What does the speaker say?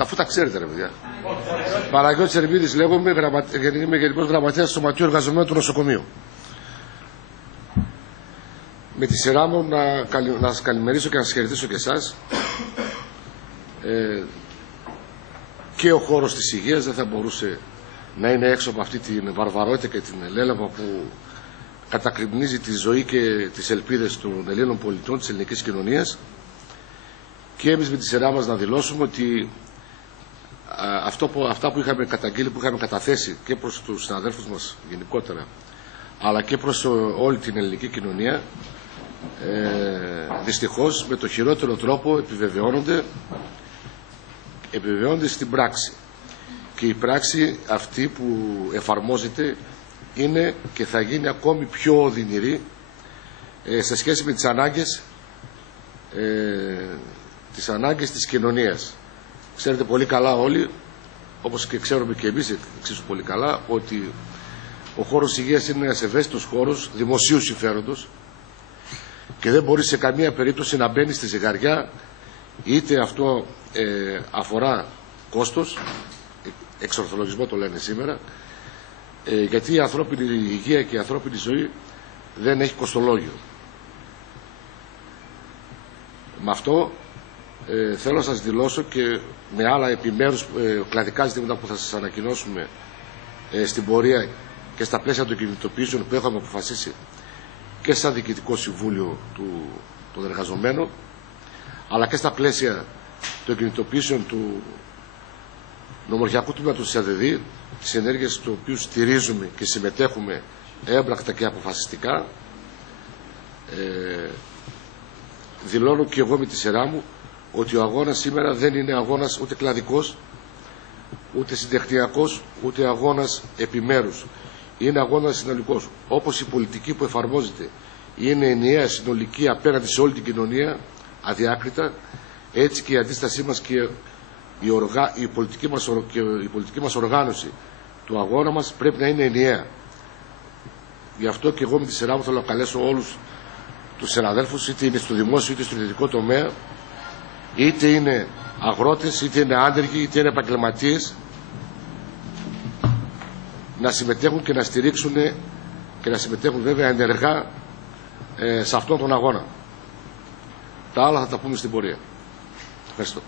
Αφού τα ξέρετε, ρε παιδιά. Παναγιώτης Ερμίδης λέγομαι, είμαι Γενικός Γραμματέας του Σωματείου Εργαζομένων του Νοσοκομείου. Με τη σειρά μου να σας καλημερίσω και να σας χαιρετήσω και εσάς. Και ο χώρος της υγείας δεν θα μπορούσε να είναι έξω από αυτή την βαρβαρότητα και την λέλαμα που κατακριμνίζει τη ζωή και τις ελπίδες των Ελλήνων πολιτών, της ελληνικής κοινωνίας. Και εμείς με τη σειρά μας να δηλώσουμε ότι αυτά που είχαμε καταγγείλει, που είχαμε καταθέσει και προς τους συναδέλφους μας γενικότερα, αλλά και προς όλη την ελληνική κοινωνία, δυστυχώς με το χειρότερο τρόπο επιβεβαιώνονται στην πράξη. Και η πράξη αυτή που εφαρμόζεται είναι και θα γίνει ακόμη πιο οδυνηρή σε σχέση με τις ανάγκες της κοινωνίας. Ξέρετε πολύ καλά όλοι, όπως και ξέρουμε και εμείς εξίσου πολύ καλά, ότι ο χώρος υγείας είναι ένας ευαίσθητος χώρος δημοσίου συμφέροντος και δεν μπορεί σε καμία περίπτωση να μπαίνει στη ζυγαριά, είτε αυτό αφορά κόστος, εξορθολογισμό το λένε σήμερα, γιατί η ανθρώπινη υγεία και η ανθρώπινη ζωή δεν έχει κοστολόγιο. Με αυτό θέλω να σας δηλώσω και με άλλα επιμέρους κλαδικά ζητήματα που θα σας ανακοινώσουμε στην πορεία και στα πλαίσια των κινητοποιήσεων που έχουμε αποφασίσει και σαν Διοικητικό Συμβούλιο των Εργαζομένων, αλλά και στα πλαίσια των κινητοποιήσεων του νομορχιακού τμήματος της ΑΔΔ, τις ενέργειες του οποίου στηρίζουμε και συμμετέχουμε έμπρακτα και αποφασιστικά. Δηλώνω και εγώ με τη σειρά μου ότι ο αγώνας σήμερα δεν είναι αγώνας ούτε κλαδικός, ούτε συντεχνιακός, ούτε αγώνας επιμέρους. Είναι αγώνας συνολικός. Όπως η πολιτική που εφαρμόζεται είναι ενιαία συνολική απέναντι σε όλη την κοινωνία, αδιάκριτα, έτσι και η αντίστασή μας και η πολιτική μας οργάνωση του αγώνα μας πρέπει να είναι ενιαία. Γι' αυτό και εγώ με τη σειρά μου θέλω να καλέσω όλους τους συναδέλφους, είτε είναι στο δημόσιο είτε στο ιδιωτικό τομέα, είτε είναι αγρότες, είτε είναι άνεργοι, είτε είναι επαγγελματίες, να συμμετέχουν και να στηρίξουν και να συμμετέχουν βέβαια ενεργά σε αυτόν τον αγώνα. Τα άλλα θα τα πούμε στην πορεία. Ευχαριστώ.